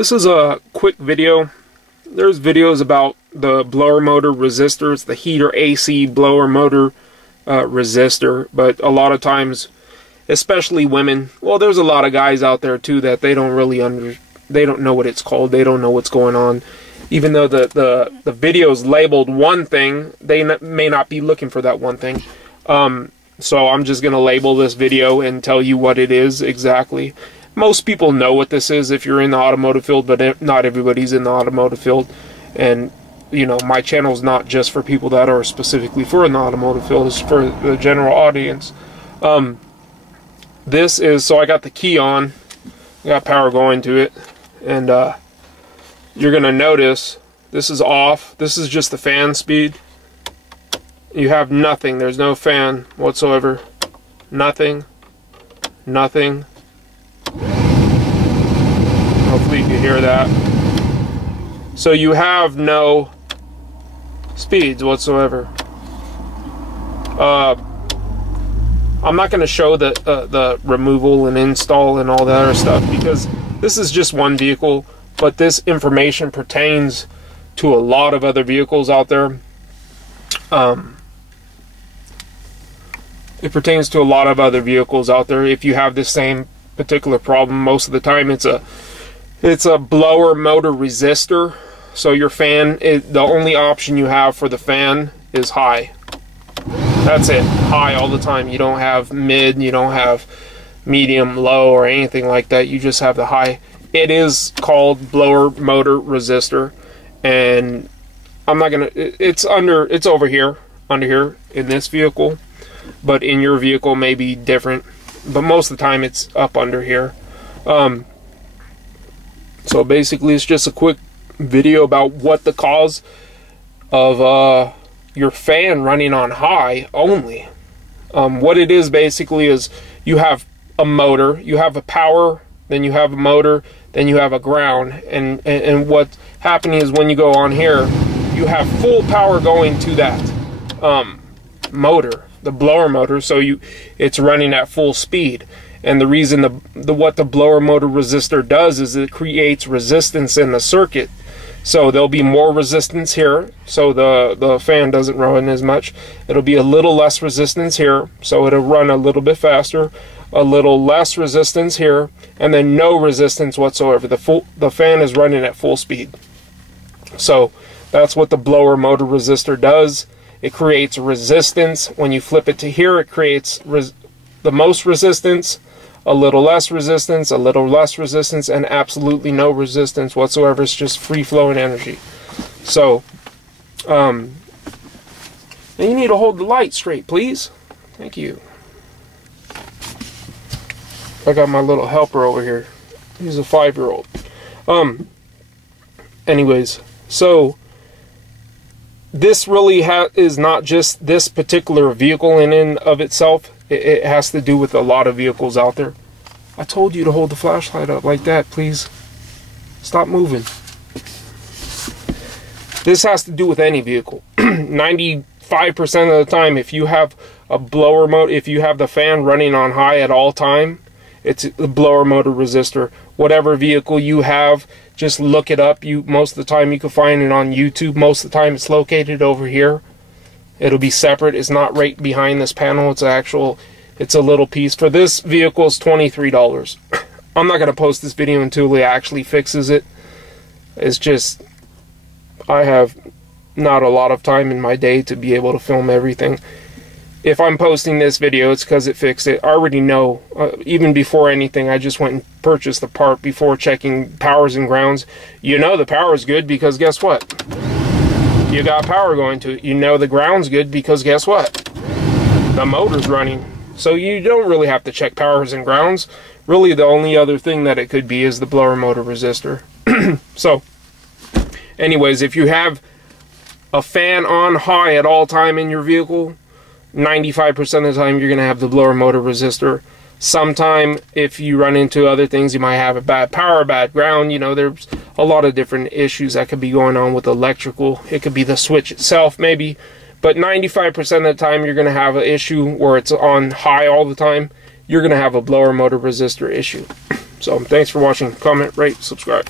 This is a quick video. There's videos about the blower motor resistors, the heater AC blower motor resistor, but a lot of times, especially women, well, there's a lot of guys out there too that they don't really they don't know what it's called, they don't know what's going on. Even though the video's labeled one thing, they may not be looking for that one thing. So I'm just going to label this video and tell you what it is exactly. Most people know what this is if you're in the automotive field, but not everybody's in the automotive field. And, you know, my channel is not just for people that are specifically for the automotive field, it's for the general audience. This is, so I got the key on, I got power going to it, and you're going to notice this is off. This is just the fan speed. You have nothing. There's no fan whatsoever. Nothing. Nothing. Hopefully you can hear that. So you have no speeds whatsoever. I'm not going to show the removal and install and all that other stuff because this is just one vehicle, but this information pertains to a lot of other vehicles out there. It pertains to a lot of other vehicles out there. If you have the same particular problem, most of the time it's a blower motor resistor. So your fan, the only option you have for the fan is high. That's it, high all the time. You don't have mid, you don't have medium, low, or anything like that. You just have the high. It is called blower motor resistor, and I'm not gonna. It's over here, under here in this vehicle, but in your vehicle may be different. But most of the time it's up under here. So basically, it's just a quick video about what the cause of your fan running on high only. What it is basically is you have a motor, you have a power, then you have a motor, then you have a ground, and what's happening is when you go on here, you have full power going to that motor, the blower motor, so it's running at full speed. And the reason what the blower motor resistor does is it creates resistance in the circuit. So there'll be more resistance here, so the fan doesn't run as much. It'll be a little less resistance here, so it'll run a little bit faster. A little less resistance here, and then no resistance whatsoever. The fan is running at full speed. So that's what the blower motor resistor does. It creates resistance. When you flip it to here, it creates the most resistance, a little less resistance, a little less resistance, and absolutely no resistance whatsoever. It's just free-flowing energy. So, and you need to hold the light straight, please. Thank you. I got my little helper over here. He's a 5-year-old. Anyways, so this really is not just this particular vehicle in and of itself. It has to do with a lot of vehicles out there. I told you to hold the flashlight up like that, please. Stop moving. This has to do with any vehicle. 95% of the time, if you have a blower motor, if you have the fan running on high at all time, it's the blower motor resistor. Whatever vehicle you have, just look it up. Most of the time you can find it on YouTube. Most of the time it's located over here. It'll be separate. It's not right behind this panel. It's a little piece. For this vehicle, it's $23. I'm not going to post this video until he actually fixes it. It's just, I have not a lot of time in my day to be able to film everything. If I'm posting this video, it's because it fixed it. I already know. Even before anything, I just went and purchased the part before checking powers and grounds. You know the power is good because guess what? You got power going to it. You know the ground's good because guess what? The motor's running. So you don't really have to check powers and grounds. Really, the only other thing that it could be is the blower motor resistor. So, anyways, if you have a fan on high at all time in your vehicle, 95% of the time you're going to have the blower motor resistor. Sometime if you run into other things, you might have a bad power, bad ground. You know, there's a lot of different issues that could be going on with electrical. It could be the switch itself maybe, but 95% of the time you're going to have an issue where it's on high all the time. You're going to have a blower motor resistor issue. So thanks for watching. Comment, rate, subscribe.